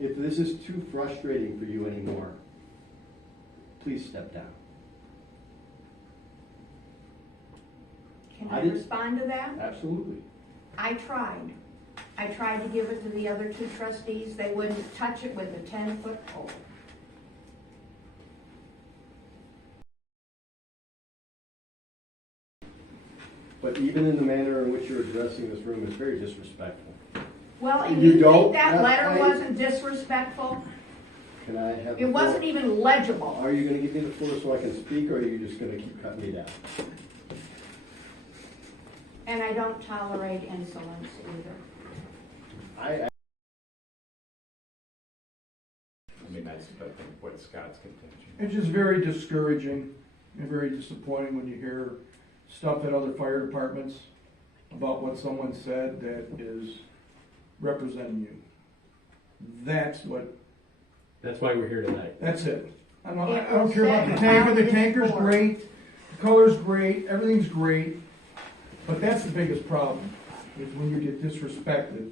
If this is too frustrating for you anymore, please step down. Can I respond to that? Absolutely. I tried. I tried to give it to the other two trustees. They wouldn't touch it with a 10-foot pole. But even in the manner in which you're addressing this room is very disrespectful. Well, and You you don't- think that letter I- wasn't disrespectful? Can I have the It wasn't floor? even legible. Are you going to give me the floor so I can speak, or are you just going to keep cutting me down? And I don't tolerate insolence either. I mean, that's, I think, what Scott's contention. It's just very discouraging and very disappointing when you hear stuff at other fire departments about what someone said that is representing you. That's That's why we're here tonight. that's it. I don't It care about the was tanker. said The about tanker's before. great, the color's great, everything's great. But that's the biggest problem, is when you get disrespected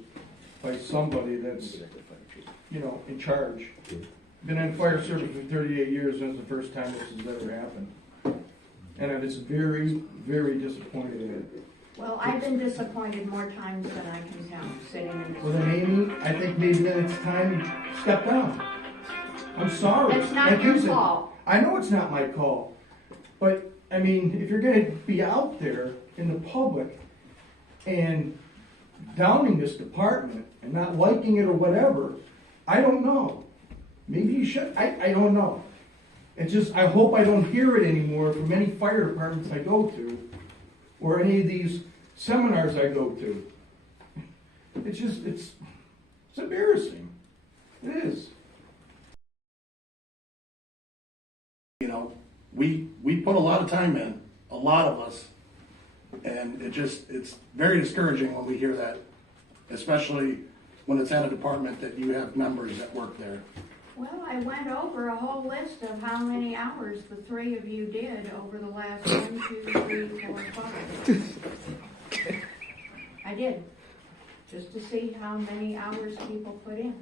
by somebody that's, in charge. Been in fire service for 38 years, and it's the first time this has ever happened. And I'm just very, very disappointed in it. Well, I've been disappointed more times than I can count, sitting in this Well then, room. Amy, I think maybe then it's time you step down. I'm sorry. It's not Like you your said, fault. I know it's not my call, but, I mean, if you're gonna be out there in the public and downing this department and not liking it or whatever, I don't know. Maybe you should, I don't know. It's just, I hope I don't hear it anymore from any fire departments I go to, or any of these seminars I go to. It's just, it's embarrassing. It is. You know, we put a lot of time in, a lot of us, and it's very discouraging when we hear that, especially when it's at a department that you have members that work there. Well, I went over a whole list of how many hours the three of you did over the last 1, 2, 3, 4, 5. I did, just to see how many hours people put in.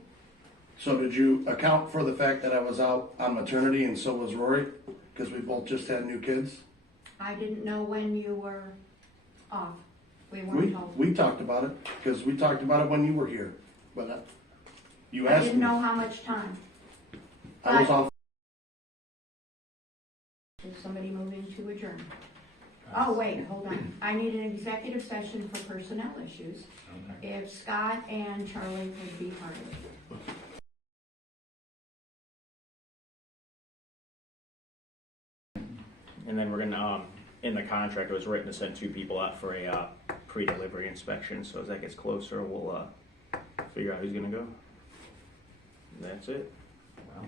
So did you account for the fact that I was out on maternity and so was Rory? Because we both just had new kids? I didn't know when you were off. We weren't told. We talked about it, because we talked about it when you were here, but you I asked didn't me. know how much time. I was off. Did somebody move into adjourn? Oh, wait, hold on. I need an executive session for personnel issues. Okay. If Scott and Charlie would be part of it. And then we're gonna, in the contract, it was written to send 2 people out for a pre-delivery inspection, so as that gets closer, we'll figure out who's gonna go. And that's it. Wow.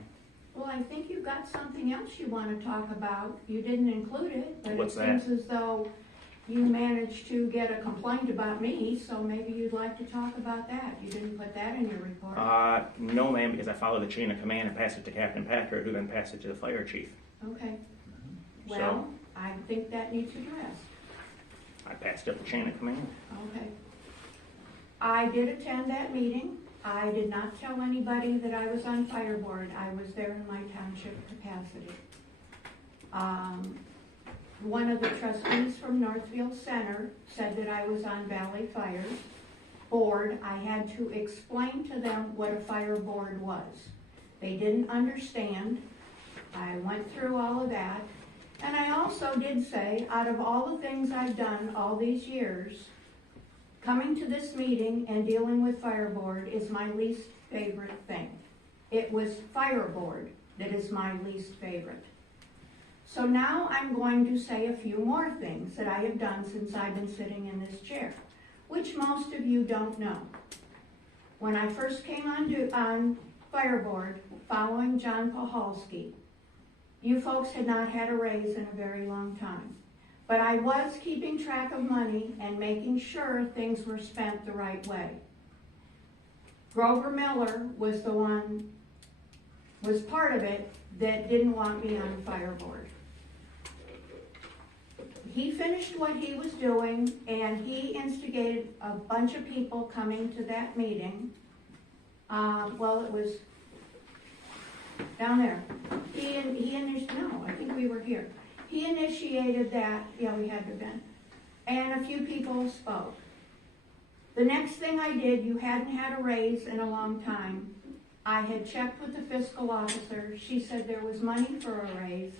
Well, I think you've got something else you want to talk about. You didn't include it, but What's it that? seems as though you managed to get a complaint about me, so maybe you'd like to talk about that. You didn't put that in your report. No, ma'am, because I followed the chain of command and passed it to Captain Patrick, who then passed it to the fire chief. Okay. So- Well, I think that needs addressed. I passed up the chain of command. Okay. I did attend that meeting. I did not tell anybody that I was on fire board. I was there in my township capacity. One of the trustees from Northfield Center said that I was on Valley Fire's board. I had to explain to them what a fire board was. They didn't understand. I went through all of that. And I also did say, out of all the things I've done all these years, coming to this meeting and dealing with fire board is my least favorite thing. It was fire board that is my least favorite. So now I'm going to say a few more things that I have done since I've been sitting in this chair, which most of you don't know. When I first came on fire board following John Pahalski, you folks had not had a raise in a very long time. But I was keeping track of money and making sure things were spent the right way. Grover Miller was part of it that didn't want me on the fire board. He finished what he was doing and he instigated a bunch of people coming to that meeting Well, it was down there. No, I think we were here. He initiated that, yeah, we had to have been. And a few people spoke. The next thing I did, you hadn't had a raise in a long time. I had checked with the fiscal officer. She said there was money for a raise.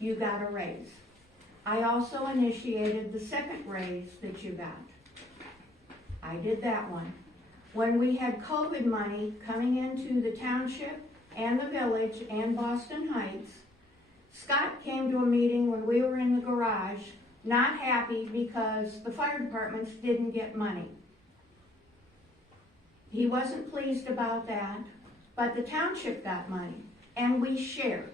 You got a raise. I also initiated the second raise that you got. I did that one. When we had COVID money coming into the township and the village and Boston Heights, Scott came to a meeting when we were in the garage, not happy because the fire departments didn't get money. He wasn't pleased about that, but the township got money, and we shared.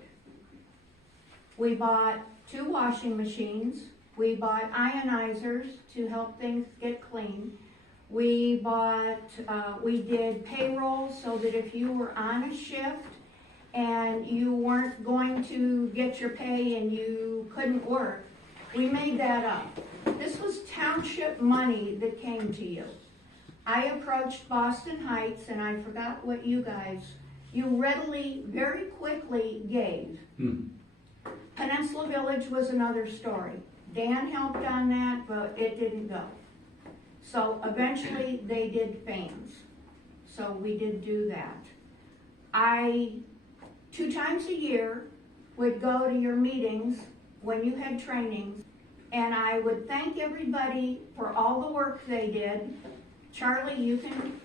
We bought 2 washing machines. We bought ionizers to help things get clean. We did payroll so that if you were on a shift and you weren't going to get your pay and you couldn't work, we made that up. This was township money that came to you. I approached Boston Heights, and I forgot what you readily, very quickly gave. Peninsula Village was another story. Dan helped on that, but it didn't go. So eventually they did fans. So we did do that. I, 2 times a year, would go to your meetings when you had trainings, and I would thank everybody for all the work they did. Charlie, you can,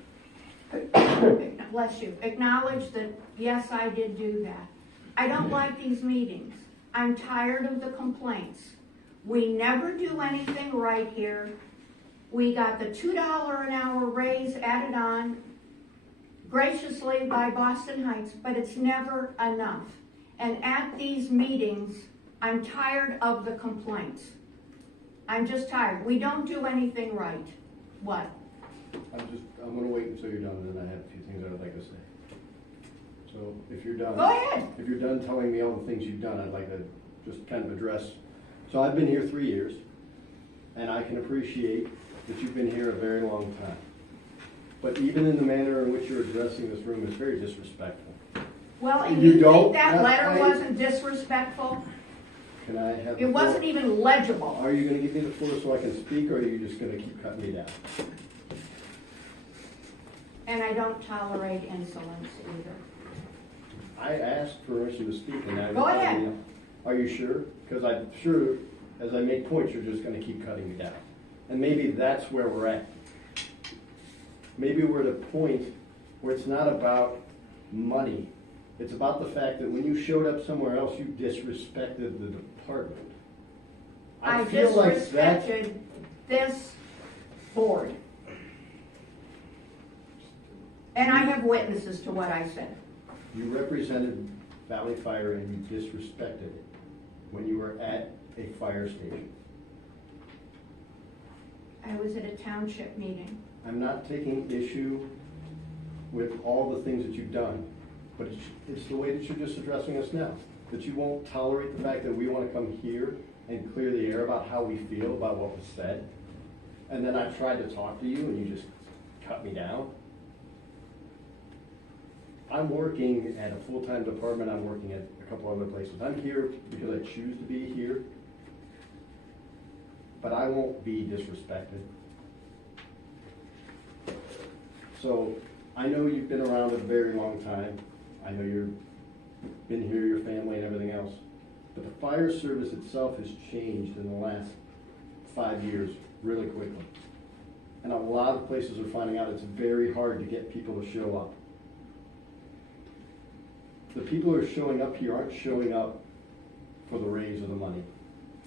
bless you, acknowledge that, yes, I did do that. I don't like these meetings. I'm tired of the complaints. We never do anything right here. We got the $2 an hour raise added on graciously by Boston Heights, but it's never enough. And at these meetings, I'm tired of the complaints. I'm just tired. We don't do anything right. What? I'm gonna wait until you're done, and then I have a few things I'd like to say. So if you're done. Go ahead. If you're done telling me all the things you've done, I'd like to just kind of address. So I've been here 3 years, and I can appreciate that you've been here a very long time. But even in the manner in which you're addressing this room is very disrespectful. Well, and You you don't- think that letter I- wasn't disrespectful? Can I have the It floor? wasn't even legible. Are you gonna give me the floor so I can speak, or are you just gonna keep cutting me down? And I don't tolerate insolence either. I asked permission to speak, and now Go you're ahead. cutting me off. Are you sure? Because I'm sure as I make points, you're just gonna keep cutting me down. And maybe that's where we're at. Maybe we're at a point where it's not about money. It's about the fact that when you showed up somewhere else, you disrespected the department. I feel like that's- disrespected this board. And I have witnesses to what I said. You represented Valley Fire and you disrespected it when you were at a fire station. I was at a township meeting. I'm not taking issue with all the things that you've done, but it's the way that you're just addressing us now. That you won't tolerate the fact that we want to come here and clear the air about how we feel about what was said. And then I tried to talk to you and you just cut me down. I'm working at a full-time department. I'm working at a couple other places. I'm here because I choose to be here. But I won't be disrespected. So I know you've been around a very long time. I know you've been here, your family and everything else. But the fire service itself has changed in the last 5 years really quickly. And a lot of places are finding out it's very hard to get people to show up. The people who are showing up here aren't showing up for the raise or the money,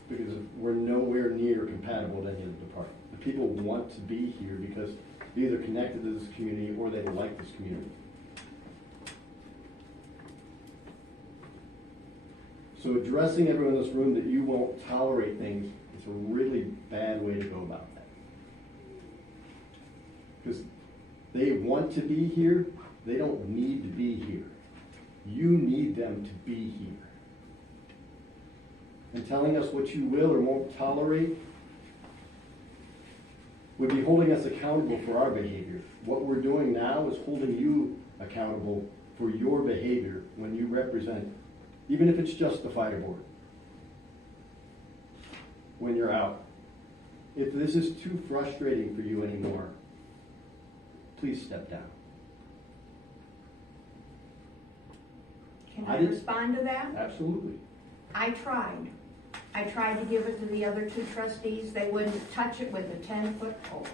because we're nowhere near compatible to any of the department. The people want to be here because they're either connected to this community or they like this community. So addressing everyone in this room that you won't tolerate things is a really bad way to go about that. Because they want to be here, they don't need to be here. You need them to be here. And telling us what you will or won't tolerate would be holding us accountable for our behavior. What we're doing now is holding you accountable for your behavior when you represent, even if it's just the fire board, when you're out. If this is too frustrating for you anymore, please step down. Can I I didn't- respond to that? Absolutely. I tried. I tried to give it to the other two trustees. They wouldn't touch it with a 10-foot pole.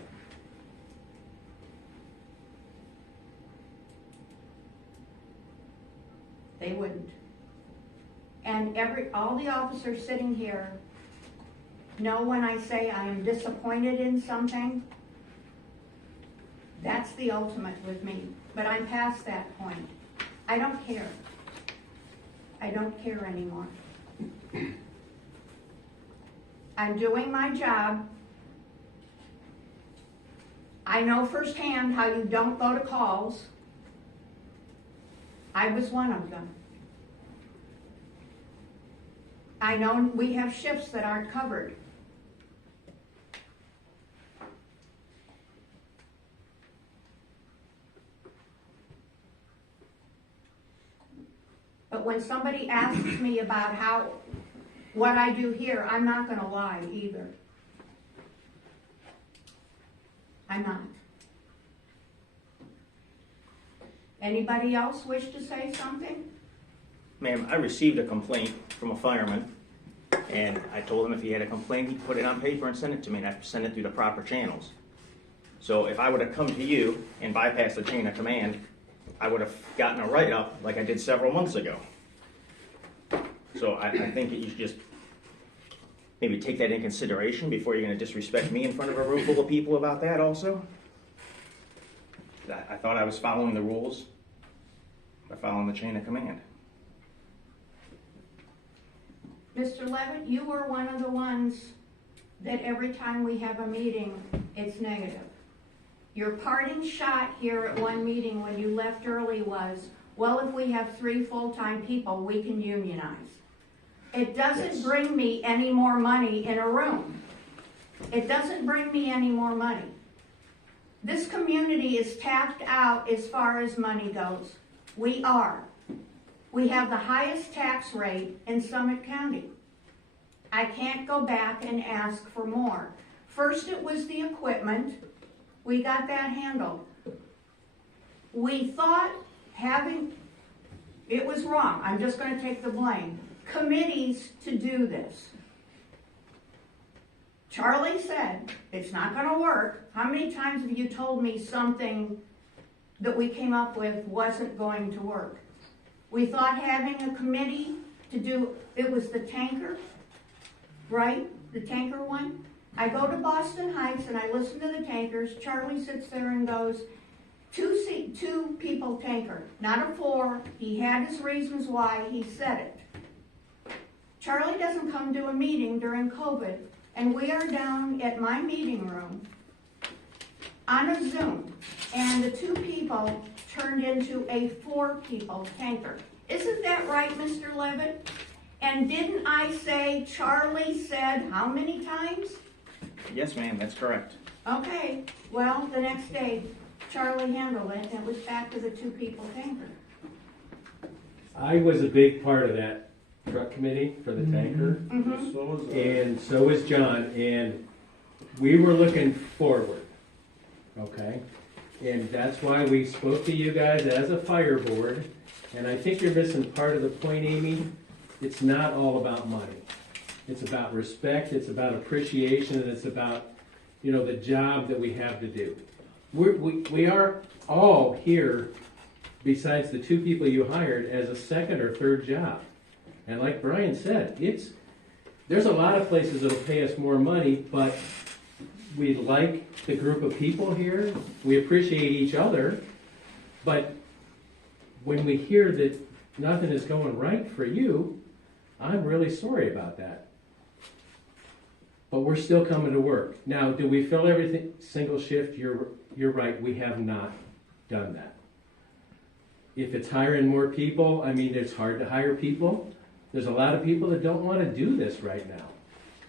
They wouldn't. And all the officers sitting here know when I say I am disappointed in something, that's the ultimate with me. But I'm past that point. I don't care. I don't care anymore. I'm doing my job. I know firsthand how you don't go to calls. I was one of them. I know we have shifts that aren't covered. But when somebody asks me about what I do here, I'm not going to lie either. I'm not. Anybody else wish to say something? Ma'am, I received a complaint from a fireman, and I told him if he had a complaint, he'd put it on paper and send it to me, and I'd send it through the proper channels. So if I would have come to you and bypassed the chain of command, I would have gotten a write-up like I did several months ago. So I think that you should just maybe take that in consideration before you're going to disrespect me in front of a room full of people about that also. I thought I was following the rules by following the chain of command. Mr. Levitt, you were one of the ones that every time we have a meeting, it's negative. Your parting shot here at one meeting when you left early was, well, if we have 3 full-time people, we can unionize. It doesn't bring me any more money in a room. It doesn't bring me any more money. This community is tapped out as far as money goes. We are. We have the highest tax rate in Summit County. I can't go back and ask for more. First it was the equipment. We got that handled. We thought it was wrong. I'm just going to take the blame. Committees to do this. Charlie said, it's not going to work. How many times have you told me something that we came up with wasn't going to work? We thought having a committee to do, it was the tanker, right? The tanker one. I go to Boston Heights and I listen to the tankers. Charlie sits there and goes, two people tanker, not a 4. He had his reasons why he said it. Charlie doesn't come to a meeting during COVID, and we are down at my meeting room on a Zoom, and the 2 people turned into a 4-people tanker. Isn't that right, Mr. Levitt? And didn't I say Charlie said how many times? Yes, ma'am, that's correct. Okay, well, the next day, Charlie handled it, and it was back to the 2-people tanker. I was a big part of that truck committee for the tanker, Mm-hmm. So was and so was John, and we were looking forward, okay? And that's why we spoke to you guys as a fire board, and I think you're missing part of the point, Amy. It's not all about money. It's about respect, it's about appreciation, and it's about, the job that we have to do. We are all here, besides the 2 people you hired, as a 2nd or 3rd job. And like Brian said, there's a lot of places that'll pay us more money, but we like the group of people here. We appreciate each other. But when we hear that nothing is going right for you, I'm really sorry about that. But we're still coming to work. Now, do we fill everything single shift? You're right, we have not done that. If it's hiring more people, it's hard to hire people. There's a lot of people that don't want to do this right now.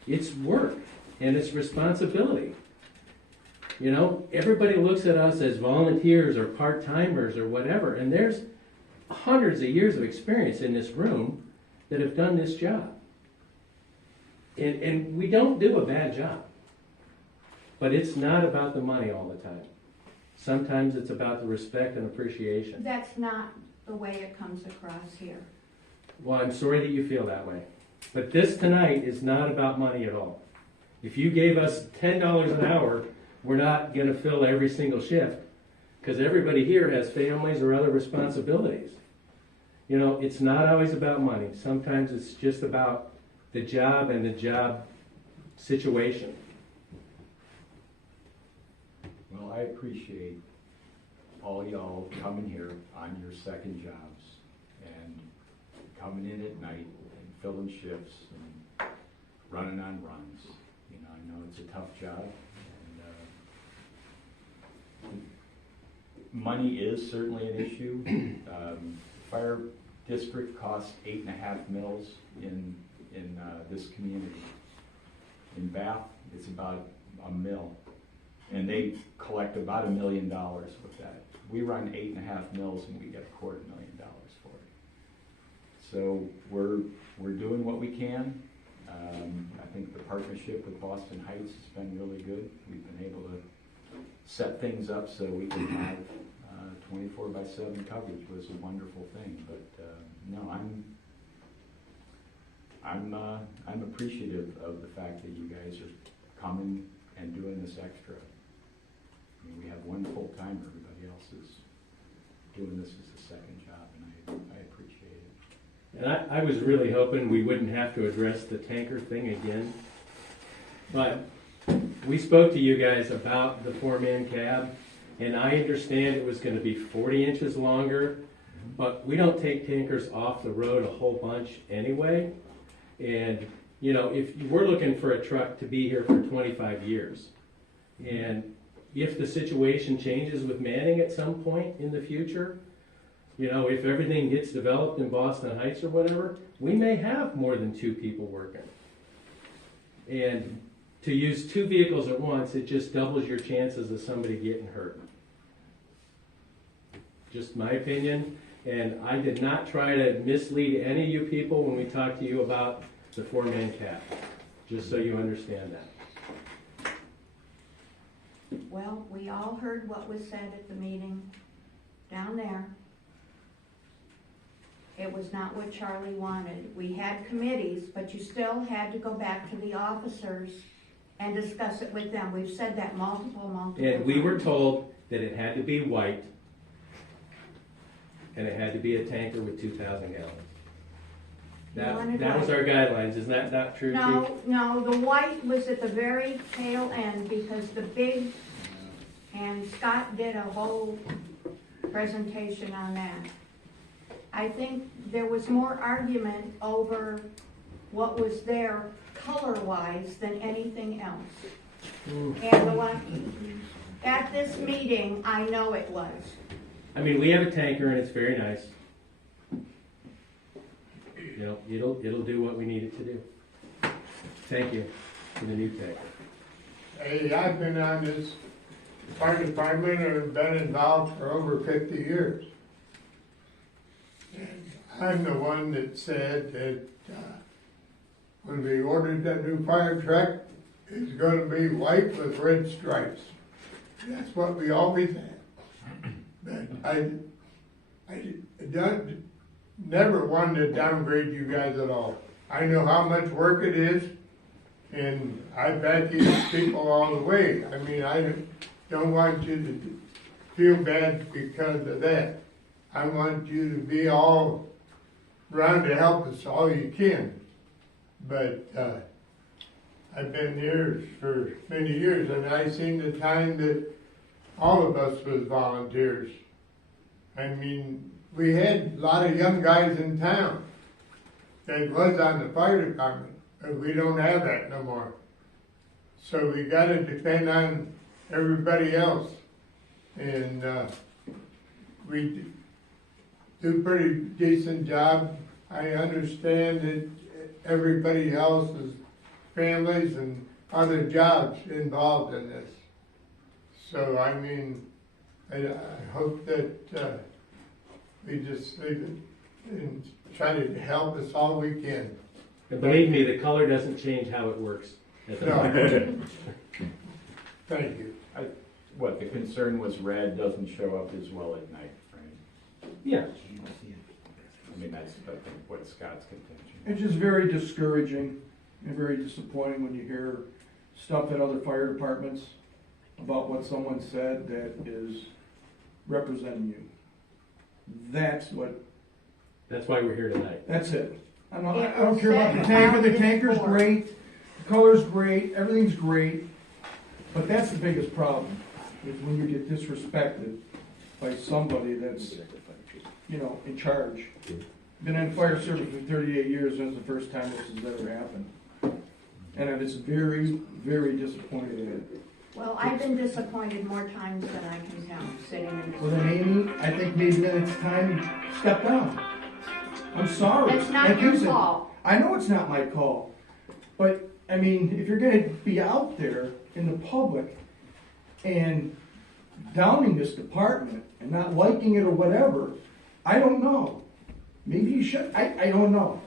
It's work, and it's responsibility. You know, everybody looks at us as volunteers or part-timers or whatever, and there's hundreds of years of experience in this room that have done this job. And we don't do a bad job. But it's not about the money all the time. Sometimes it's about the respect and appreciation. That's not the way it comes across here. Well, I'm sorry that you feel that way. But this tonight is not about money at all. If you gave us $10 an hour, we're not going to fill every single shift, because everybody here has families or other responsibilities. You know, it's not always about money. Sometimes it's just about the job and the job situation. Well, I appreciate all y'all coming here on your second jobs and coming in at night and filling shifts and running on runs. You know, I know it's a tough job. And money is certainly an issue. Fire district costs 8.5 mils in this community. In Bath, it's about $1 million. And they collect about $1 million with that. We run 8.5 mils and we get $250,000 for it. So we're doing what we can. I think the partnership with Boston Heights has been really good. We've been able to set things up so we can have 24/7 coverage was a wonderful thing. But no, I'm appreciative of the fact that you guys are coming and doing this extra. I mean, we have one full-timer, everybody else is doing this as a second job, and I appreciate it. And I was really hoping we wouldn't have to address the tanker thing again. But we spoke to you guys about the 4-man cab, and I understand it was going to be 40 inches longer, but we don't take tankers off the road a whole bunch anyway. And, you know, if we're looking for a truck to be here for 25 years, and if the situation changes with Manning at some point in the future, you know, if everything gets developed in Boston Heights or whatever, we may have more than 2 people working. And to use 2 vehicles at once, it just doubles your chances of somebody getting hurt. Just my opinion. And I did not try to mislead any of you people when we talked to you about the 4-man cab, just so you understand that. Well, we all heard what was said at the meeting down there. It was not what Charlie wanted. We had committees, but you still had to go back to the officers and discuss it with them. We've said that multiple times. And we were told that it had to be white, and it had to be a tanker with 2,000 gallons. That was our guidelines. Is that not true, Chief? No, the white was at the very tail end because the big, and Scott did a whole presentation on that. I think there was more argument over what was there color-wise than anything else. And the one, at this meeting, I know it was. I mean, we have a tanker and it's very nice. You know, it'll do what we need it to do. Thank you for the new tanker. Hey, I've been on this fire department and have been involved for over 50 years. And I'm the one that said that when we ordered that new fire truck, it's going to be white with red stripes. That's what we always had. But I never wanted to downgrade you guys at all. I know how much work it is, and I back these people all the way. I mean, I don't want you to feel bad because of that. I want you to be all around to help us all you can. But I've been here for many years, and I've seen the time that all of us was volunteers. I mean, we had a lot of young guys in town that was on the fire department, but we don't have that no more. So we got to depend on everybody else. And we do a pretty decent job. I understand that everybody else's families and other jobs involved in this. So, I mean, I hope that, we just leave it and try to help us all we can. And believe me, the color doesn't change how it works. At the No. Thank you. What, the concern was red doesn't show up as well at night, right? Yeah. I mean, that's, I think, what Scott's contention. It's just very discouraging and very disappointing when you hear stuff at other fire departments about what someone said that is representing you. That's That's why we're here tonight. that's it. I don't It care about the was tanker. said The about tanker's before. great, the color's great, everything's great. But that's the biggest problem, is when you get disrespected by somebody that's, in charge. Been in fire service for 38 years, and it's the first time this has ever happened. And I'm just very, very disappointed in it. Well, I've been disappointed more times than I can count, sitting in this. Well then, Amy, I think maybe then it's time you step down. I'm sorry. It's not Like you your said, fault. I know it's not my call, but, I mean, if you're gonna be out there in the public and downing this department and not liking it or whatever, I don't know. Maybe you should, I don't know.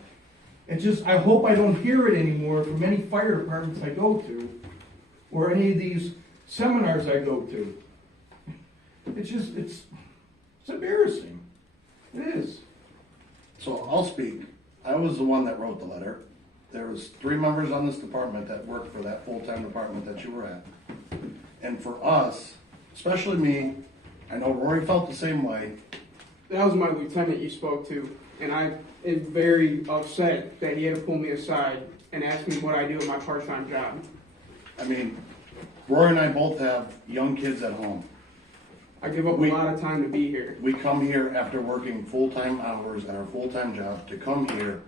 It's just, I hope I don't hear it anymore from any fire departments I go to, or any of these seminars I go to. It's just, it's embarrassing. It is. So I'll speak. I was the one that wrote the letter. There was 3 members on this department that worked for that full-time department that you were at. And for us, especially me, I know Rory felt the same way. That was my lieutenant you spoke to, and I am very upset that he had to pull me aside and ask me what I do at my part-time job. I mean, Rory and I both have young kids at home. I give up a lot of time to be here. We come here after working full-time hours at our full-time job to come here.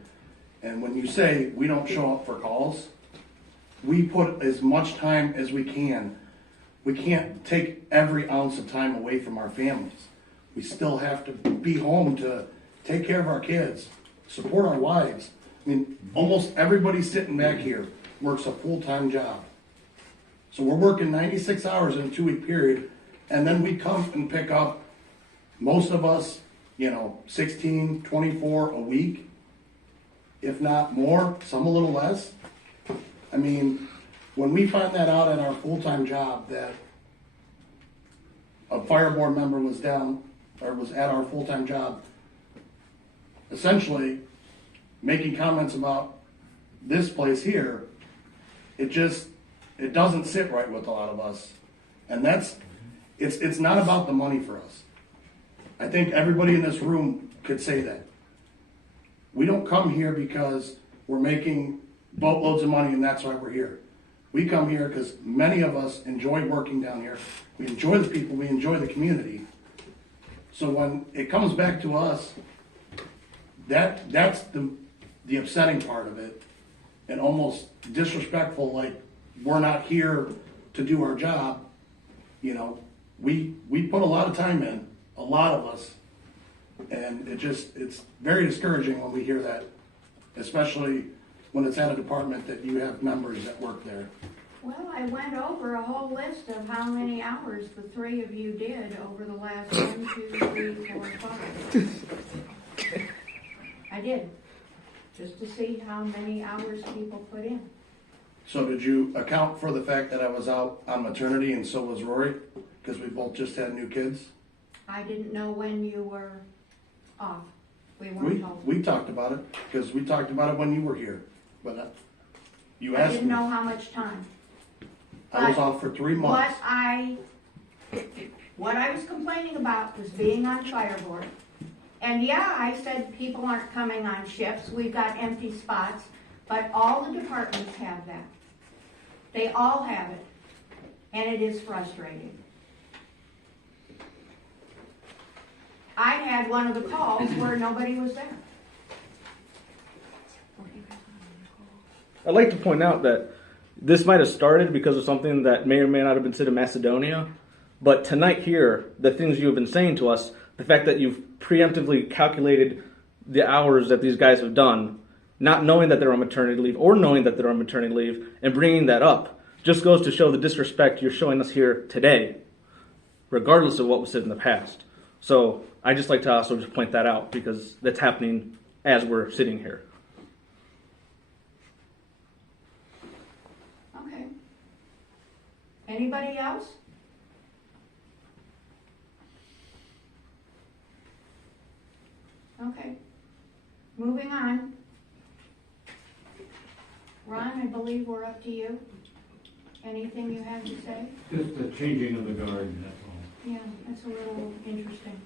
And when you say we don't show up for calls, we put as much time as we can. We can't take every ounce of time away from our families. We still have to be home to take care of our kids, support our wives. I mean, almost everybody sitting back here works a full-time job. So we're working 96 hours in a 2-week period, and then we come and pick up, most of us, 16, 24 a week, if not more, some a little less. I mean, when we find that out at our full-time job that a fire board member was down, or was at our full-time job, essentially making comments about this place here, it doesn't sit right with a lot of us. And it's not about the money for us. I think everybody in this room could say that. We don't come here because we're making boatloads of money and that's why we're here. We come here because many of us enjoy working down here. We enjoy the people, we enjoy the community. So when it comes back to us, that's the upsetting part of it, and almost disrespectful, like we're not here to do our job. We put a lot of time in, a lot of us, and it's very discouraging when we hear that, especially when it's at a department that you have members that work there. Well, I went over a whole list of how many hours the 3 of you did over the last 1, 2, 3, 4, 5. I did, just to see how many hours people put in. So did you account for the fact that I was out on maternity and so was Rory? Because we both just had new kids? I didn't know when you were off. We weren't told. We talked about it, because we talked about it when you were here. But you I asked didn't me. know how much time. I was off for 3 months. What I was complaining about was being on fire board. And yeah, I said people aren't coming on shifts, we've got empty spots, but all the departments have that. They all have it, and it is frustrating. I had one of the calls where nobody was there. I'd like to point out that this might have started because of something that may or may not have been said in Macedonia, but tonight here, the things you have been saying to us, the fact that you've preemptively calculated the hours that these guys have done, not knowing that they're on maternity leave or knowing that they're on maternity leave, and bringing that up, just goes to show the disrespect you're showing us here today. regardless of what was said in the past. So I just like to also just point that out because that's happening as we're sitting here. Okay. Anybody else? Okay. Moving on. Ron, I believe we're up to you. Anything you have to say? Just the changing of the garden, that's all. Yeah, that's a little interesting.